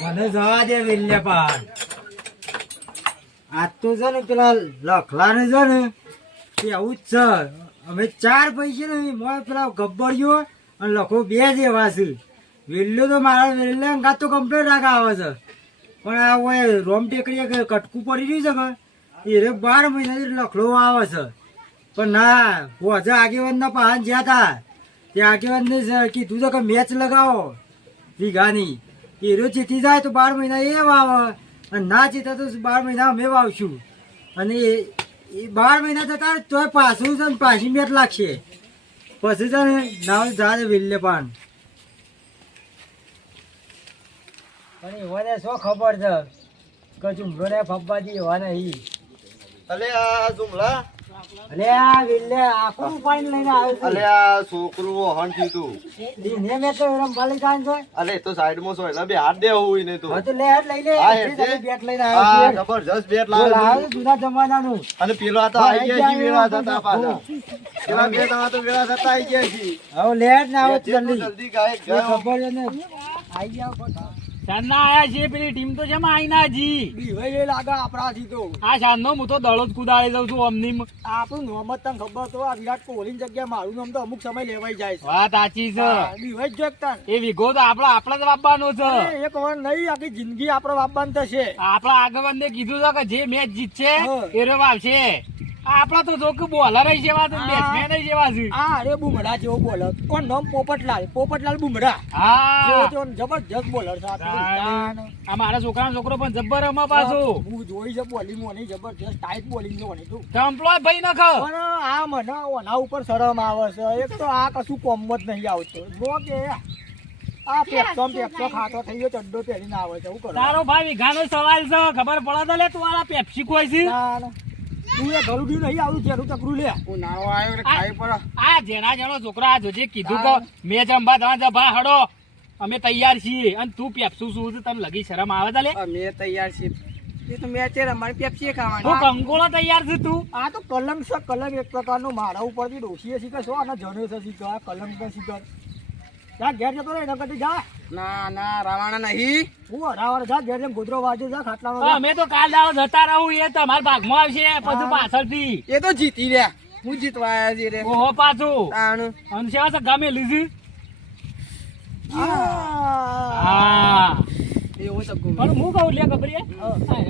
મને જવા દે વેલ્લે પાન આજ તો છે ને પેલા લખલા ને છે ને તે આવું જ છે. અમે 4 પૈસા ને મોય પેલા ગબ્બડીઓ અને લખો 2 જ એવા છે. વેલ્લો તો મારા વેલ્લે અંગાત તો કમ્પ્લેટ રાખ આવે છે પણ આ હોય રોમ ટેકરી કટકું પડી રહ્યું છે કે એ 12 મહિનાથી લખલો આવે છે પણ ના હોજા આગેવાનના પાન જ્યાં હતા તે આગેવાનને કીધું છે કે મેચ લગાવો વીઘાની એરો ચીથી જાય તો 12 મહિના એ વાવે અને ના ચીતા તો 12 મહિના અમે વાવશું અને એ 12 મહિના થતા તો પાછું છે ને પાછી મેચ લાગશે પછી છે ને નાવ જાય વેલ્લે પાન પણ એવાને શું ખબર છે કે ઝુમરો ને ફબ્બાજી એવા નહીં. અલે આ ઝુમલા અલે આ વેલ્લે આખું પાણી લઈને આવ્યો અલે આ છોકરું વહન થયું દિને મેં તો એરમ ભાલી કાન છે. અલે તો સાઈડ માં સોયલા બે હાથ દે હોય ને તો હવે તો લે હેડ લઈ લે હા, જે હેડ તમે દે. બેટ લઈને આ આવ્યો છે જબરજસ્ત બેટ બોલ, લાવે આ જૂના જમાનાનું અને પેલો આ તો આઈ ગયા છે વેળા થતા પાછા પેલા બે દાણા તો વેળા થતા આઈ ગયા છે હવે લે હેડ ને આવો જેટલું જલ્દી જલ્દી ગાય એ ગાય. ખબર છે ને આઈ જાવ ફટાફટ. ચાંદના આયા છે પેલી ટીમ તો છે આઈના જી બીવાય એ લાગે આપણાથી તો આ ચાંદનો હું તો દડો જ કુદાડી દઉં છું અમની આપણું નોમ જ તને ખબર તો આ વિરાટ કોહલીની જગ્યાએ મારું નામ તો અમુક સમય લેવાઈ જાય છે. વાત સાચી છે હા, બીવાય જ જો એક તાન. એ વીઘો તો આપડે જ વાપવાનો છે અરે, એક વાર નહીં આખી જિંદગી આપણે વાપવાનું થશે. આપડા આગેવાન ને કીધું છે કે જે મેચ જીતશે હા. એ રો વાવશે. આપડા તો જો કે બોલર જેવા તો બેટ્સમેન જેવા છે. આ અરે બુમડા જેવો બોલર કોણ નામ પોપટલાલ બુમડા હા જેવો તેવો જબરજસ્ત બોલર છે આ તો. તાન. આ મારા છોકરાનો છોકરો પણ જબ્બર રમા પાછો હું જોઈ છે બોલિંગ ઓની જબરજસ્ત ટાઈટ બોલિંગ છે ઓની તો. કમ્પ્લોય ભાઈ નખ પણ આ મને ઓના ઉપર શરમ આવે છે એક તો આ કશું કોમ જ નહીં આવતો જો કે આ પેપ્સો ખાતો થઈ ગયો ચડ્ડો પહેરીને આવે છે શું કરો તારો ભાઈ વીઘાનો સવાલ છે ખબર પડે તો લે તું આ પેપ્સી ખોય છે તું એ ઘરું નહીં આવું જેનું ચકરું લે ઉનાળો આવ્યો એટલે ખાઈ પડે આ જેના જેનો છોકરા આ જોજે કીધું કે મેચ અંબા તમારે જભા હડો અમે તૈયાર છીએ અને તું પેપ્સું શું છે તને લગી શરમ આવે તો લે અમે તૈયાર છીએ એ તો મેચ રમાડી પેપ્સી ખાવાની હું કંકોળો તૈયાર છું તું આ તો કલંક છે કલંક એક પ્રકારનું મારા ઉપરથી ડોસીએ શીખે છો અને જણે છે શીખે આ કલંક ને શીખર જા ઘેર જતો રહે એના કરતી જા ના રાવાના નહીં હું હરાવાર જા ઘેર જઈને ગોદરો વાજે જા ખાટલાનો જા. અમે તો કાલ દાડો જતા રહું એ તમારા ભાગમાં આવશે પછી પાછળથી એ તો જીતી રહ્યા હું જીતવા આવ્યા છીએ રે ઓહો પાછું તાણ અને સેવા છે ગામે લીધી આ. હા એવો સગો પણ હું કહું લે ગબરી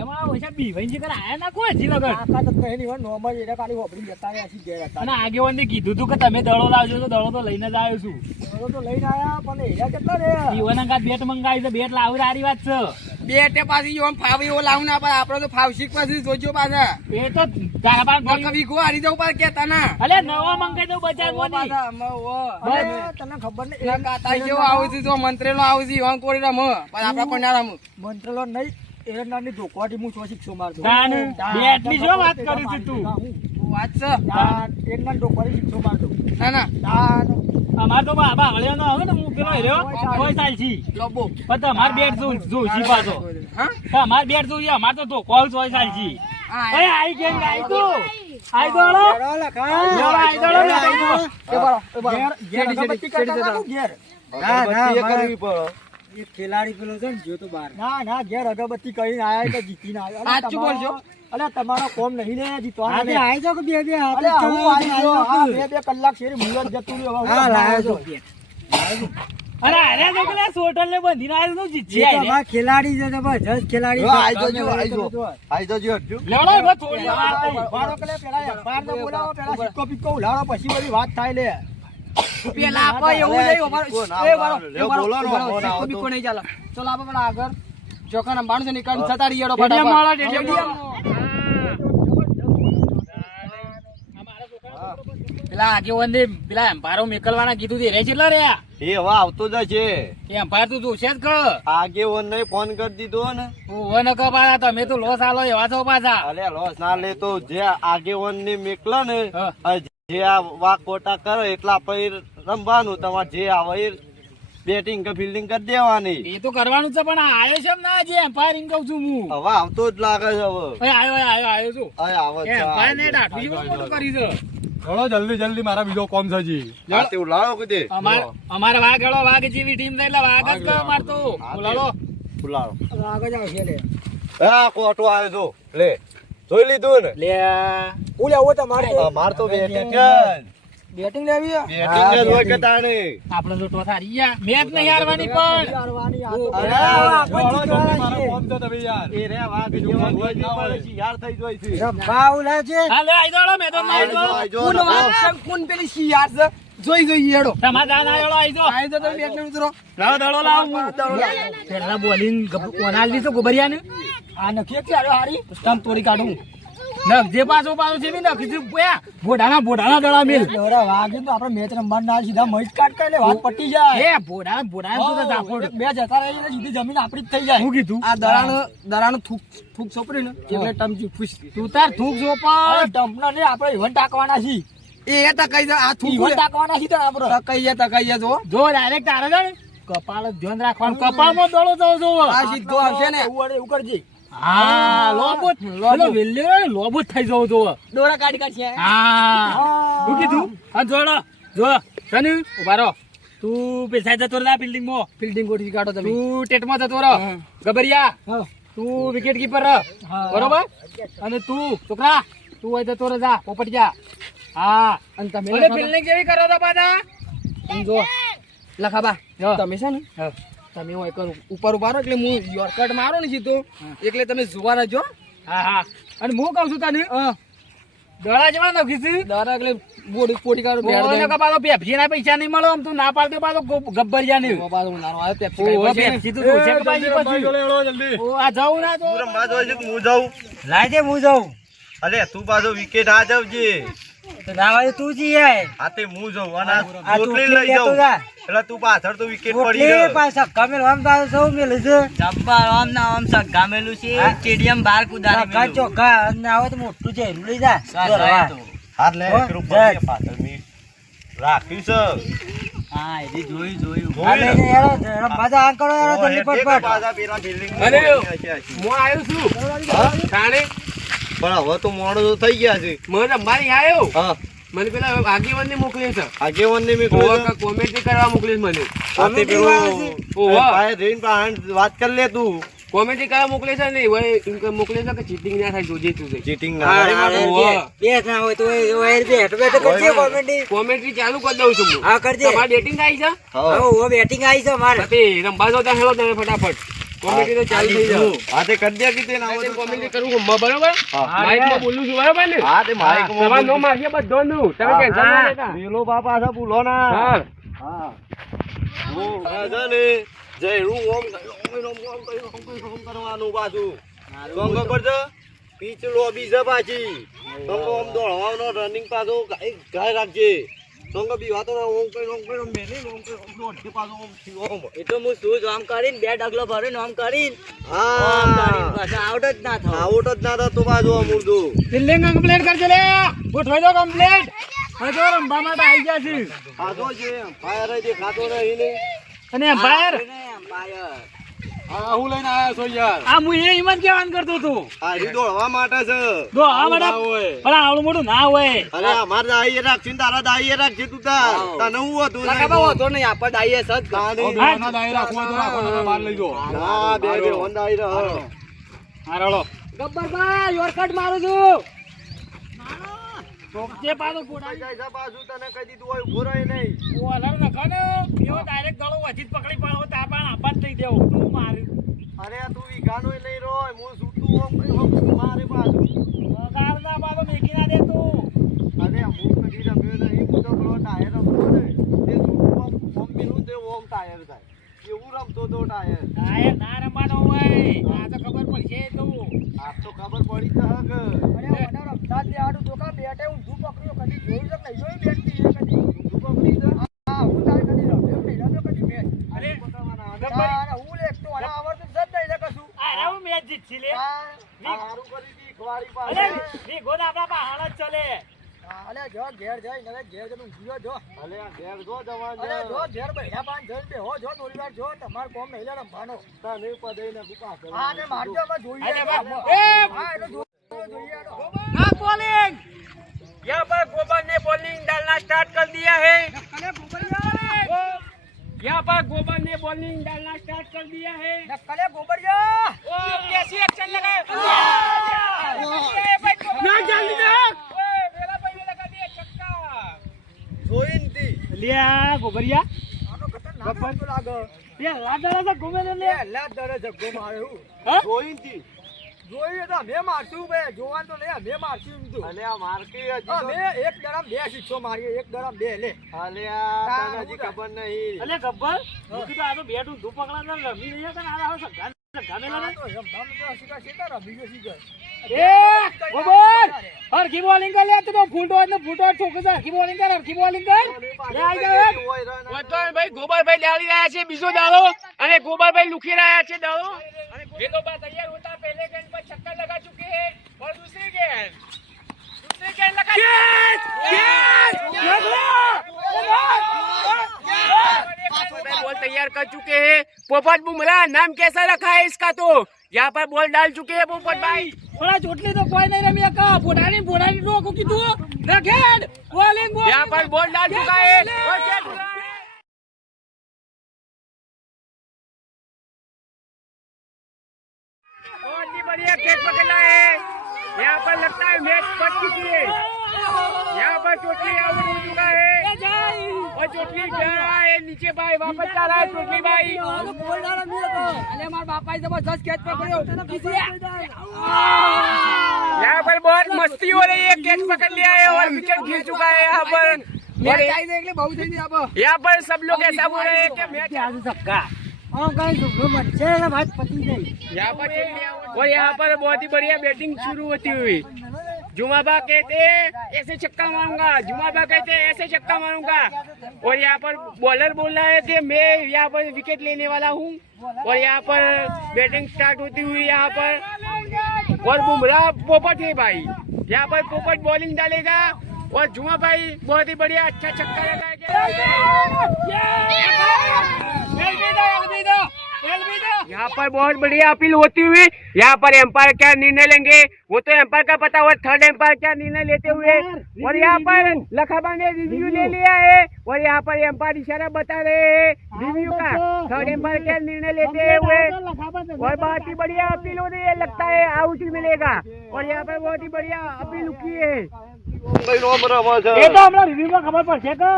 એમાં ઓછા બીવાઈ છે આયા ના કોઈ હજી લગન આખા તો કઈ નહીં હોય નોર્મલ એને ખાલી હોપડી જતા રહ્યા છીએ ઘેર હતા અને આગેવાનને કીધું તું કે તમે દડો લાવજો તો દડો તો લઈને જ આવ્યો છું ઘરો તો લઈને આયા પણ એરિયા કેટલા રે જીવન અંગાત બેટ મંગાવી છે બેટ લાવું સારી વાત છે બે પાછી જો ફાવે એવો લાવું ના પણ આપડે તો ફાવશીક પાછી જોજો પાછા એ તો તારા પાસે નકા વીઘો હારી જવું પાછા કેતા ના અલે નવા મંગાઈ દઉં બજારમાં ની. પાછા અમે અરે તને ખબર નહીં એના કાતા જેવો આવું છે જો મંત્રેલો આવું છે ઈવન કોરી રમ પણ આપડા કોઈ ના રમ મંત્રલો નહીં એરનાની ધોકવાથી હું ચોસી શિક્ષો મારતો તાન, બેટની શું વાત કરું છું તું? વાત છે એરના ધોકવાથી શિક્ષો મારતો ના તાન. અમાર તો બાબા હળ્યો ન આવે ને હું પેલો હેર્યો કોઈ સાલ છી લોબો પણ તમાર બેટ જોઈ પાછો હા તમાર બેટ જોઈએ અમાર તો કોલ ચોઈ સાલ છી હા એ આઈ ગેમ આઈ તો આઈ દોડો ઘેરો લખા. આઈ દોડો ઘેર આઈ દો. એ બરો ઘેર અગરબત્તી કરતા હતા તું ઘેર. અગરબત્તી એ કરવી પડે એ ખેલાડી પેલો છે ને જો તો બાર ના ઘેર અગરબત્તી કરીને આયા એટલે જીતીને આવ્યા. અલા, સાચું બોલજો. અલે તમારો કોમ નહીં લે જીતવાનો આજે લે. આઈ જાવ કે બે અલે, હું આવી ગયો. હા, બે કલાક શેરી મુંહ જ જતું રહ્યું. હવે હું લાવ્યો છું. અરે અરે તો પેલા સોટલ ને બંધીને આવ્યો નું જીતશે એ તો અમારા ખેલાડી છે જબરજસ્ત ખેલાડી જો, આઈ જજો, તમે આઈ લઈ જજો. જજો. આઈ જજો હટજો. લેવડો એ થોડી વાર થઈ. ઉભારો કે લે, પેલા અખબારને બોલાવો, પેલા સિક્કો બિક્કો ઉલાળો, પછી બધી વાત થાય લે. પેલા આપો એવું નહીં અમારો એ બરો લ્યો, બોલો ને, બોલો ને, આવો તો. બીકો નહીં ચાલે ચલો આપો પેલા આગળ જોખાના માણસો નીકળ જતા રહીએ એટલે માળા, એટલે ફટાફટ પેલા આગેવાન ને પેલા એમ્પાયરો મેકલવાના કીધું તે રે કેટલા રહ્યા એ હવે આવતો જ છે એ એમ્પાયર તું જોશે જ કે આગેવાનને ફોન કરી દીધો ને ઓવે ન કપાયા તમે તો લોસ આલો એવા છો પાછા અલે લોસ ના લે તો જે આગેવાન ને મેકલા ને હા. આ જે આ વાક કોટા કરે એટલા પછી રમવાનું તમારે જે આવે એ બેટિંગ કે ફિલ્ડિંગ કરી દેવાની એ તો કરવાનું છે પણ આ આયો છે ને જે એમ્પાયરિંગ કહું છું હું હવે આવતો જ લાગે છે હવે એ આયો છું હવે આવે છે એમ્પાયર ને ડાઠું જેવું મોટું કરી છે ચલો જલ્દી મારા બીજો કોમ છે જી હા, તે ઉલાળો કીધે અમારે વાઘ વાઘ જેવી ટીમ છે એટલે વાઘ જ કયો મારતો બોલાલો ફુલારો આગળ જાવ છે લે આ કોટો આવ્યો જો લે જોઈ લીધું ને લે હું લેવો તમારે માર તો બેટિંગ જ બેટિંગ લેવી છે? બેટિંગ જ હોય કે તાણે આપણે તો ટોથા રહ્યા મેચ નહીં હારવાની પણ હારવાની આ તો અરે ચલો જલ્દી મારા કોમ છે તમે યાર એ રે વાઘ જેવા હોય ના હોય યાર થઈ જાય છે રંભા ઉલા છે હા લે આઈ દોડો મેદાન માં આઈ દો આઈ જો કોણ વાત છે? કોણ પેલી શિયાળ છે? જોઈ ગઈ હેડો તમાર દાન આયોડો આઈ દો આઈ તો તમે બેટ ને ઉતરો લાવો દડો લાવો પેલા બોલિંગ ઓનાલ દીધો ગોબરિયા ને આ નખી કે આરો હારી સ્ટમ્પ તોડી કાઢું નખ જે પાછો છે બી નખ જે પોયા બોડાના દડા મેલ દોરા વાગે તો આપણે મેચ રમવા ના સીધા મજ કાટ કરે એટલે વાત પટી જાય એ બોડા તો જાફોડ બે જતા રહી એટલે સીધી જમીન આપણી જ થઈ જાય હું કીધું આ દરાનો થૂક સોપરી ને એટલે ટમ ફૂસ તું તાર થૂક જો પણ ટમ્પના ને આપણે ઇવન ટાકવાના છી એ ટકાઈ જાય આ થૂક ઇવન ટાકવાના છી તો આપણે ટકાઈ જાય જો જો ડાયરેક્ટ તારે જાણે કપાળ જ ધ્યાન રાખવાનું કપાળમાં દડો જવો જો આ સીધો આવશે ને એવું કરજે હા લોબો થઈ જવો જો દોરા કાઢી કાઢશે હા હું કીધું હા જોડો જો શનુ ઉભા રહો તું પેલ સાઈડ જતો રહે બિલ્ડિંગ માં ફિલ્ડિંગ ગોઠવી કાઢો તમે તું ટેટમાં જતો રહો ગબરિયા હા તું વિકેટ કીપર રહ બરોબર અને તું છોકરા તું હોય જતો રહે જા પોપટ જા હા અને તમે બોલે બિલ્ડિંગ કેવી કરો તો પાછા સમજો લખાબા હા. તમે છે ને હા. તમે હોય કરું ઉપર ઉભા રહો એટલે હું યોરકટ મારો ને સીધો એટલે તમે જોવા રહેજો હા અને હું કહું છું તને દડા જેવા નખીશ દારા એટલે બોડી પોડી કાઢો ઓને કપાતો પેપ્સી ના પૈસા નહીં મળો આમ તું ના પાડતો પાછો ગબ્બરિયા ને પેપ્સી તો જોશે કે પાછી પછી જલ્દી ઓ આ જાઉં ના તો તું રમવા જોઈ છે કે હું જાઉં લાજે હું જાઉં અલે તું પાછો વિકેટ આ જાવજે તો નાવા તું જઈએ આ તે હું જાઉં અને આ રોટલી તું લઈ જાઉં જા. એટલે તું પાછળ તો વિકેટ પડી રોટલી ગયો પાછા કમેલ આમ તો સૌ મેલે છે સગા ચોખા અને આવે તો મોટું છે એનું લઈ જા હાથ લે હો, પેલું જા. પડીએ પાછળ મેં રાખ્યું છે આ જોયું લઈને ને? હેડો, રમવા જા, આમ કરો હેડો, ઓય, જલ્દી તે ફટફટ. પાછા પેલા building માં અરે, હશે, હશે. હું આવ્યો છું થાણે પણ હવે તો મોડો તો થઈ ગયા છે મને અંબાણી આવ્યો હા મને પેલા આગેવાન ને મોકલ્યો છે આગેવાનને મેં કહ્યું છે. કોમેન્ટ કરવા મોકલી મને આ તે પેલું ઓહો. પાસે જઈને પાસે વાત કરી લે તું કોમેન્ટ કરવા મોકલે છે ને હવે મોકલે છે કે ચીટિંગ ના થાય જોજે તું ચીટિંગ હા, ના હા, થાય. ઓહો. બે ના હોય તો એ બેઠ બેઠ કરજે કોમેડી. કોમેન્ટ્રી ચાલુ કરી દઉં છું હું. હા, કરજે. તમારે બેટિંગ આવી છે હા. હવે બેટિંગ આવી છે મારે. તે રંબા જો હેલો તમે ફટાફટ કોમેન્ટ્રી તો ચાલુ થઈ જાવ હા તે કરી દે કે તે ના હોય તો કોમેન્ટ્રી કરું હું બરાબર હા. માઇકમાં બોલું છું બરાબર ને હા તે માઇક માં તમારે નો માર્યા બધો નું તમે હા, ટેન્શન ના હા. લેતા પેલો બાપા છે ભૂલો ના હા હા હા છે ને જય રૂ ઓમ ઓમ કરવાનું પાછું કોમ ખબર છે પીચ લોબી છે પાછી તો ઓમ દોડવાનો રનિંગ પાછો ગાય રાખજે સંગ બી વાતો ઓમ કઈ મેલી ઓમ કઈ દોડજે પાછો ઓમ ઓમ એટલે હું શું આમ કરીને બે ડગલો ભરીને આમ કરીને હા પાછા આઉટ જ ના થાવ. આઉટ જ ના થતો પાછો આમ ઉડતું બિલ્ડિંગ કમ્પ્લીટ કરજો લે ગોઠવાઈ દો કમ્પ્લીટ હવે તો રંબા માટે આવી ગયા છે આ તો જે ફાયર જ ખાતો નહીં ને અને એમ્પાયર હા હું લઈને આયા છો યાર આ હું એ હિંમત કહેવાનું કરતો હતો આ રી દોડવા માટે છે જો આ આવું બધા ના હોય. પણ આવડું મોટું ના હોય અરે અમાર દાઈએ રાખશે ને તારા દાઈએ રાખજે તું તાર તને હું હતું લખાબા વાંધો નહીં આપણે દાઈએ સજ તાને હવે બેના દાયરા રાખવો હોય તો રાખો તમે બહાર લઈ જાઓ ના બે હોન્ડા આઈ રહ્યો હા રડો ગબ્બરભાઈ યોરકટ મારું છું જે પાછો ફોડા જાય છે પાછું તને કહી દીધું હોય ઉભો રહે નહીં ઓલર નખો ને એવો ડાયરેક્ટ ગળો વધી જ પકડી પાડો તા પણ આપાત થઈ દેવો તું માર્યું અરે તું વીઘાનો નહીં રોય હું છૂટું ઓમ કઈ ઓમ મારે પાછું કાર ના પાડો મેકી ના દે તું અરે હું કદી રમ્યો નહીં હું તો પેલો ટાયર રમતો ને તે છૂટું ઓમ મેલું તે ઓમ ટાયર થાય એવું રમતો તો ટાયર ટાયર ના રમવાનો હોય આ તો ખબર પડશે તું આ તો ખબર પડી તો હક અરે મને રમતા જ આડું તો કા બેટે ઊંધું પકડ્યો કદી જોયું છે નહીં જોયું બેટથી એ કદી તું પકડી જા હા હું તારે કદી રમ્યો નહીં રમ્યો કદી મેચ અરે પકડવાના અને હું લેખતો અને આવડતું જ નહીં લે કશું આ રાવ મેચ જીતછી લે સારું કરી દી ખવારી અલે પાસે વી ગોદ આપડા પહાડ જ ચલે અલે જો ઘેર જઈ નવે ઘેર જઈને ઊંઘ્યો જો અલે આ ઘેર જો જવાન અરે જો ઘેર બેઠા પાન જઈને બેહો જો થોડી વાર જો તમાર કોમ નહીં લે રમવાનો તને પદઈ ને ગુપા કરે હા ને મારજો અમે જોઈએ અરે હા એટલે જોઈએ ना बॉलिंग यहाँ पर गोबर ने बॉलिंग डालना स्टार्ट कर दिया है यहाँ पर गोबर ने बॉलिंग डालना स्टार्ट कर दिया है। नक्कले गोबरिया ओ कैसी एक्शन लगा ना जल्दी ना वेला भाई ने लगा दिया छक्का। જોઈન તી लिया गोबरिया આનો ખતરનાક તો લાગે ये लाडला से घूमे ले લા દરે જગ્ગો મારે હું हाँ જોઈન તી જોઈએ તો અમે મારશું બે જોવાન તો નહીં અમે મારશું એમ તો અલે આ મારકી હજી અમે એક દરમ બે શિક્ષો મારીએ એક દરમ બે લે અલે આ તને હજી ખબર નહીં अरे गब्बर मुझे तो आज बैट धूप पकड़ा था रमी नहीं था आ रहा सगा सगा में लगा તો રમવાનું તો શીખા શીખા બીજો શીખા ए गोबर और की बॉलिंग कर ले तू तो फूटो ठोक जा की बॉलिंग कर ले आ जाओ તો ભાઈ ગોબરભાઈ ડાળી રહ્યા છે બીજો દાડો અને ગોબરભાઈ લુખી રહ્યા છે દાડો અને વેલોબા તૈયાર હોતા पहले गेंद पर छक्का लगा चुके हैं और दूसरी गेंद लगा बॉल तैयार कर चुके हैं। पोपट बुमराह नाम कैसा रखा है इसका? तो यहाँ पर बॉल डाल चुके हैं पोपट भाई। थोड़ा चोटली तो कोई नहीं रमिया का पोटानी रोको की तू रखेड बॉलिंग यहाँ पर बॉल डाल चुका है और क्या बहुत ही बढ़िया कैच पकड़ा है। यहाँ पर लगता है मैच पट चुकी है। यहाँ पर चोटली आउट हो चुका है और चोटली जा है नीचे भाई वापस आ रहा है चोटली भाई। અલે માર બાપાએ જબરદસ્ત કેચ પકડ્યો यहाँ पर बहुत मस्ती हो रही है कैच पकड़ लिया है और विकेट गिर चुका है। यहाँ पर મેચ આવી જાય એટલે બહુ થઈ ગઈ આપ यहाँ पर सब लोग ऐसा बोल रहे हैं कि मैच आज सबका हाँ कहीं सुबह मनसे ना बात पति नहीं यहाँ पर और यहाँ पर बहुत ही बढ़िया बैटिंग शुरू होती हुई जुमाबा कहते ऐसे छक्का मारूंगा, जुमाबा कहते ऐसे छक्का मारूंगा और यहाँ पर बॉलर बोल रहा है कि मैं यहाँ पर विकेट लेने वाला हूँ और यहाँ पर बैटिंग स्टार्ट होती हुई यहाँ पर और बुमराह पोपट है भाई। यहाँ पर पोपट बॉलिंग डालेगा और जुमा भाई बहुत ही बढ़िया अच्छा छक्का लगाएगा। यहाँ पर बहुत बढ़िया अपील होती हुई यहाँ पर एम्पायर क्या निर्णय लेंगे वो तो एम्पायर का पता हुआ। थर्ड एम्पायर क्या निर्णय लेते हुए और यहाँ पर लखाबा ने रिव्यू ले लिया है और यहाँ पर एम्पायर इशारा बता रहे हैं रिव्यू का। थर्ड एम्पायर क्या निर्णय लेते हुए और बहुत ही बढ़िया अपील हो रही है। लगता है आउट मिलेगा और यहाँ पर बहुत ही बढ़िया अपील की है। ભાઈ નો રમે છે એ તો હમણાં રિવ્યુ માં ખબર પડશે કે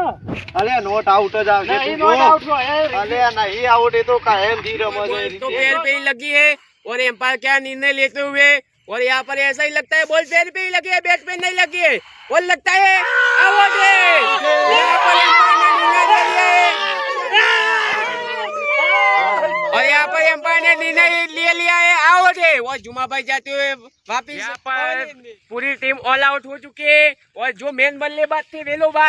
અલે નોટ આઉટ જ આવશે નહીં તું નોટ જો. આઉટ હોય અલે નહીં આઉટ એ તો કાયમ થી રમે છે એ तो રીતે. पैर पे ही लगी है और एम्पायर क्या निर्णय लेते हुए और यहाँ पर ऐसा ही लगता है बॉल पैर पे ही लगी है बैट पे नहीं लगी है और लगता है आउट है। यहाँ पर एम्पायर ने निर्णय ले लिया है और यहाँ पर एम्पायर ने निर्णय ले लिया है आउट है और जुमा भाई जाते हुए वापिस। यहाँ पर पूरी टीम ऑल आउट हो चुकी है और जो मेन बल्लेबाज थे वेलोबा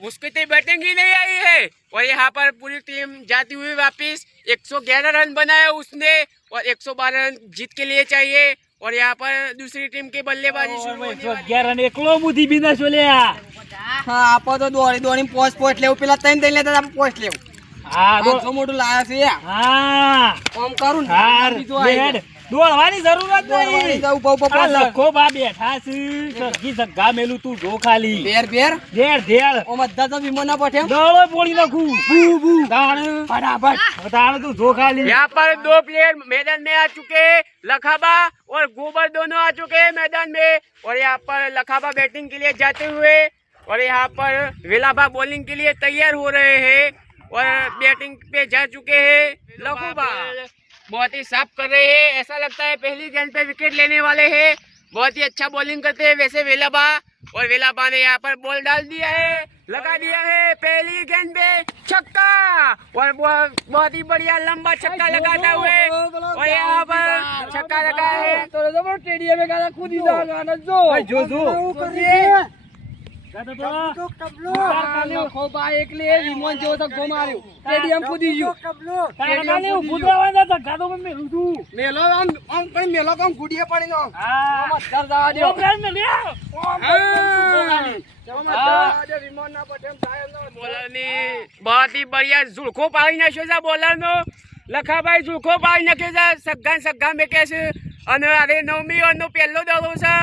उसकी तो बैटिंग ही नहीं आई है और यहाँ पर पूरी टीम जाती हुई वापिस 111 रन बनाया उसने और 112 रन जीत के लिए चाहिए और यहाँ पर दूसरी टीम की बल्लेबाजी शुरू होने वाली है। હા આપો તો દોડી દોડી પોસ્ટ લેવું પેલા તઈને તઈને લેતા આપણે પોસ્ટ લેવું આટલું મોટું લાયા છે આમ કરું ને બીજું આવી જાય. દોડવાની જરૂરત દોડવાની તો ઉભા ઉભા પોસ્ટ લખો બા બેઠા છે સરખી સગા મેલું તું જો ખાલી ભેર ભેર ધેર ધેર ઓ બધા તો વિમો ના પઠે દોડો પોડી નાખું फटाफट तू धो खाली। यहाँ पर दो प्लेयर मैदान में आ चुके हैं लखाबा और गोबर दोनों आ चुके हैं मैदान में और यहाँ पर लखाबा बैटिंग के लिए जाते हुए और यहाँ पर वेलाबा बॉलिंग के लिए तैयार हो रहे हैं और बैटिंग पे जा चुके हैं लखाबा बहुत ही साफ कर रहे हैं। ऐसा लगता है पहली गेंद पे विकेट लेने वाले हैं। बहुत ही अच्छा बॉलिंग करते हैं वैसे वेलाबा और वेलाबा ने यहाँ पर बॉल डाल दिया है लगा दिया है पहली गेंद पे छक्का और बहुत ही बढ़िया लंबा छक्का लगाता हुए और यहाँ पर छक्का लगा है તો જબર સ્ટેડિયમ में ગાના કૂદી જવાના જો जो तो टबलो લખો બા એકલે વિમોન જેવો તો ગો માર્યો સ્ટેડિયમ કૂદી ગયો મેલો આમ પણ મેલો કામ ગુડીએ પડી નો મત કર જવા દો વિમોન ના પટેમ થાય નો બોલર ની बहुत ही बढ़िया ઝુલખો પાડી નાખ્યો છે બોલર નો લખાભાઈ ઝુલખો પાડી નાખ્યો છે સગ્ગા મેં કે છે અને અરે નવમી ઓવર નો પહેલો દડો છે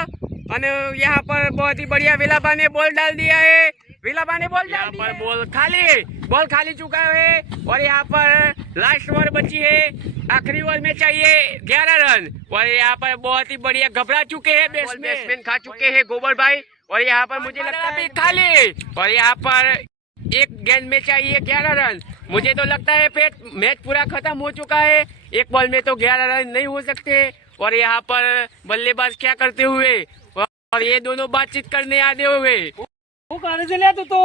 અને यहाँ पर बहुत ही बढ़िया वेलाबा ने बॉल डाल दिया है। विलाबाने बॉल यहाँ पर बॉल खाली चुका है और यहाँ पर लास्ट ओवर बची है। आखिरी ओवर में चाहिए 11 रन और यहाँ पर बहुत ही बढ़िया घबरा चुके हैं बैट्समैन खा चुके हैं गोबर भाई और यहाँ पर मुझे लगता है खाली और यहाँ पर एक गेंद में चाहिए 11 रन। मुझे तो लगता है मैच पूरा खत्म हो चुका है। एक बॉल में तो 11 रन नहीं हो सकते और यहाँ पर बल्लेबाज क्या करते हुए और ये दोनों बातचीत करने आते हुए હું કાલે છે લે તું તો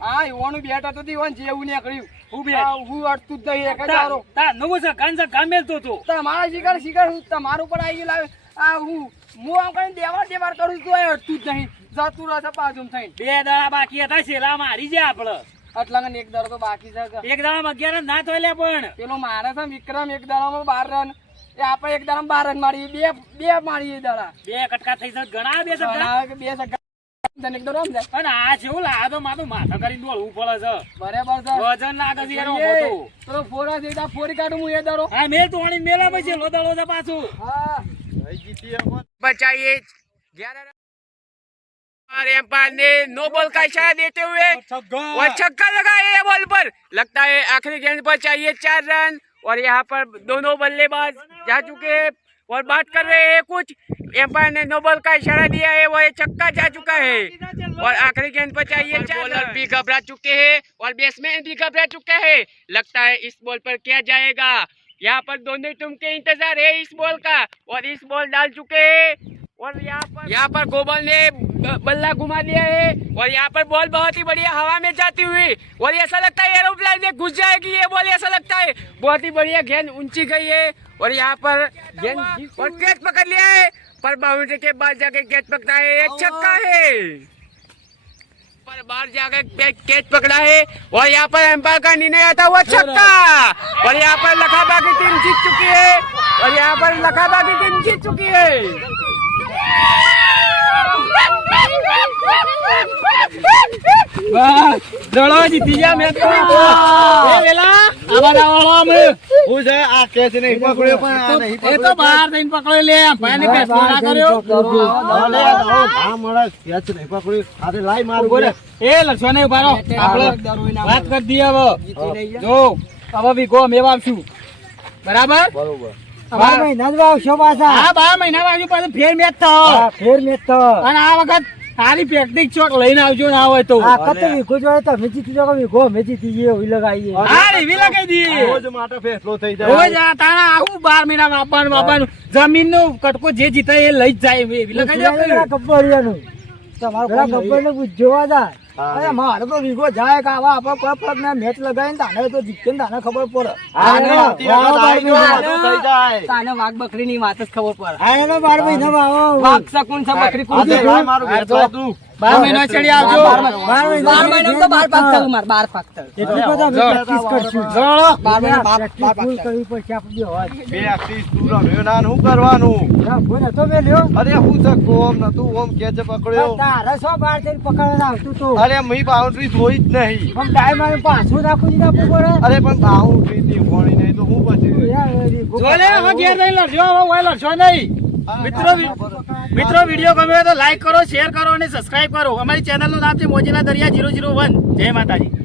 આ યુવાનું બેટ હતો તે યુવાન જેવું નીકળ્યું હું બેટ હું અડતું જ નહીં એક જ આરો તા નવો છે કાંસા કામેલ તો તમારા શિકાર તમારું પણ આવી લાવે આ હું આમ કરીને દેવાર કરું છું તો અડતું જ નહીં જતું રહે બાજુમ થઈને બે દાડા બાકી હતા શેલા મારી જાય આપણે આટલા એક દાડો તો બાકી છે એક દાડામાં 11 ના થાય લે પણ પેલો મારે છે વિક્રમ એક દાડામાં 12 રન એ આપણે એક દાડામાં 12 રન મારી બે મારી દાડા બે કટકા થઈ જાય ઘણા બે સગા આ જેવું લાગે મારું માથા કરીને દોડવું પડે છે બરાબર છે વજન લાગે છે એનો મોટો પેલો ફોરા જેતા ફોરી કાઢું હું એ દાડો હા મેલ તોણી મેલા પછી લોદળો છે પાછું હા बचाइए 11 रन और एम्पायर ने नो बॉल का इशारा देते हुए और छक्का लगाया है बॉल पर। लगता है आखिरी गेंद पर चाहिए 4 रन और यहाँ पर दोनों बल्लेबाज जा चुके हैं और बात कर रहे हैं कुछ। एम्पायर ने नो बॉल का इशारा दिया है और ये छक्का जा चुका है और आखिरी गेंद पर चाहिए 4 बॉलर भी घबरा चुके हैं और बैट्समैन भी घबरा चुके हैं। लगता है इस बॉल पर क्या जाएगा। यहाँ पर दोनों टीम के इंतजार है इस बॉल का और इस बॉल डाल चुके हैं और यहाँ पर गोबल ने बल्ला घुमा दिया है और यहाँ पर बॉल बहुत ही बढ़िया हवा में जाती हुई और ऐसा लगता है एरोप्लेन में घुस जाएगी ये बॉल। ऐसा लगता है बहुत ही बढ़िया गेंद ऊंची गई है और यहाँ पर गेंद और कैच पकड़ लिया है पर बाउंड्री के बाद जाके कैच पकड़ा है। ये छक्का है पर बाहर जाकर कैच पकड़ा है और यहाँ पर एम्पायर का निर्णय आता हुआ छक्का और यहाँ पर लखाबा की टीम जीत चुकी है और यहाँ पर लखाबा की टीम जीत चुकी है। દડો જીતી ગયા મેચ તો એ વેલા આવાડા વાળો અમે હું છે આ કેચ નહીં પકડ્યો પણ આ નહીં એ તો બહાર જઈને પકડી લે ભાઈને ફેસલો ના કર્યો હા મળે કેચ નહીં પકડ્યું આરે લાઈ માર બોલે એ લક્ષો ને ઉભા રહો આપણે વાત કરી દઈએ હવે જો હવે વીઘો મેવા આવશું બરાબર બરોબર 12 મહિના જ આવશો પાછા હા 12 મહિના બાજુ પાછું ફેર મેચ થયો ફેર મેચ તો અને આ વખત સારી પ્રેક્ટિસ શોટ લઈને આવજો ના હોય તો આ કત વીખો જોડે તમે જીતી જાવ વીખો અમે જીતી જઈએ એવી લગાઈએ હા એવી લગાઈ દી રોજ માટે ફેસલો થઈ જાય રોજ આ તારા આવું 12 મહિના વાપવાનું જમીન નો કટકો જે જીતે એ લઈ જ જાય એવી લગાઈ દે ગબ્બરિયાનું તમારો ગબ્બર ને પૂછવા જાય અરે મારે તો વીઘો જાય કે આવા આપણે કોઈ પગ ને મેચ લગાવીને તાને તો જીતે તાને ખબર પડે થઈ જાય તાને વાઘ બકરી ની વાત જ ખબર પડે હા એનો 12 મહિના વાવો વાઘ શકુન છે બકરી કુન છે મારું બેઠો તું 12 મહિના ચડી આવજો 12 મહિના તો 12 પાક થયું માર 12 પાક થયું એટલું બધા પ્રેક્ટિસ કરશું ચલો 12 મહિના પ્રેક્ટિસ ફૂલ કરવી પડશે આપણે હોય બે આખી તું રમ્યો ના શું કરવાનું બોને તો મેલ્યો અરે હું છે કોમ નતું ઓમ કેચ પકડ્યો તારે સો બાર જઈને પકડવા આવતું તો અરે મી બાઉન્ડ્રી જોઈ જ નહીં પણ ટાઈમ આવે પાછું નાખું જ ના પડે અરે પણ બાઉન્ડ્રી થી કોણી નહીં તો હું પછી જો લે હવે ઘેર નહીં લડજો હવે ઓય લડશો નહીં મિત્રો વિડિયો ગમ્યો તો લાઈક કરો શેર કરો અને સબસ્ક્રાઇબ કરો. અમારી ચેનલ નું નામ છે મોજીલા દરિયા 001. જય માતાજી.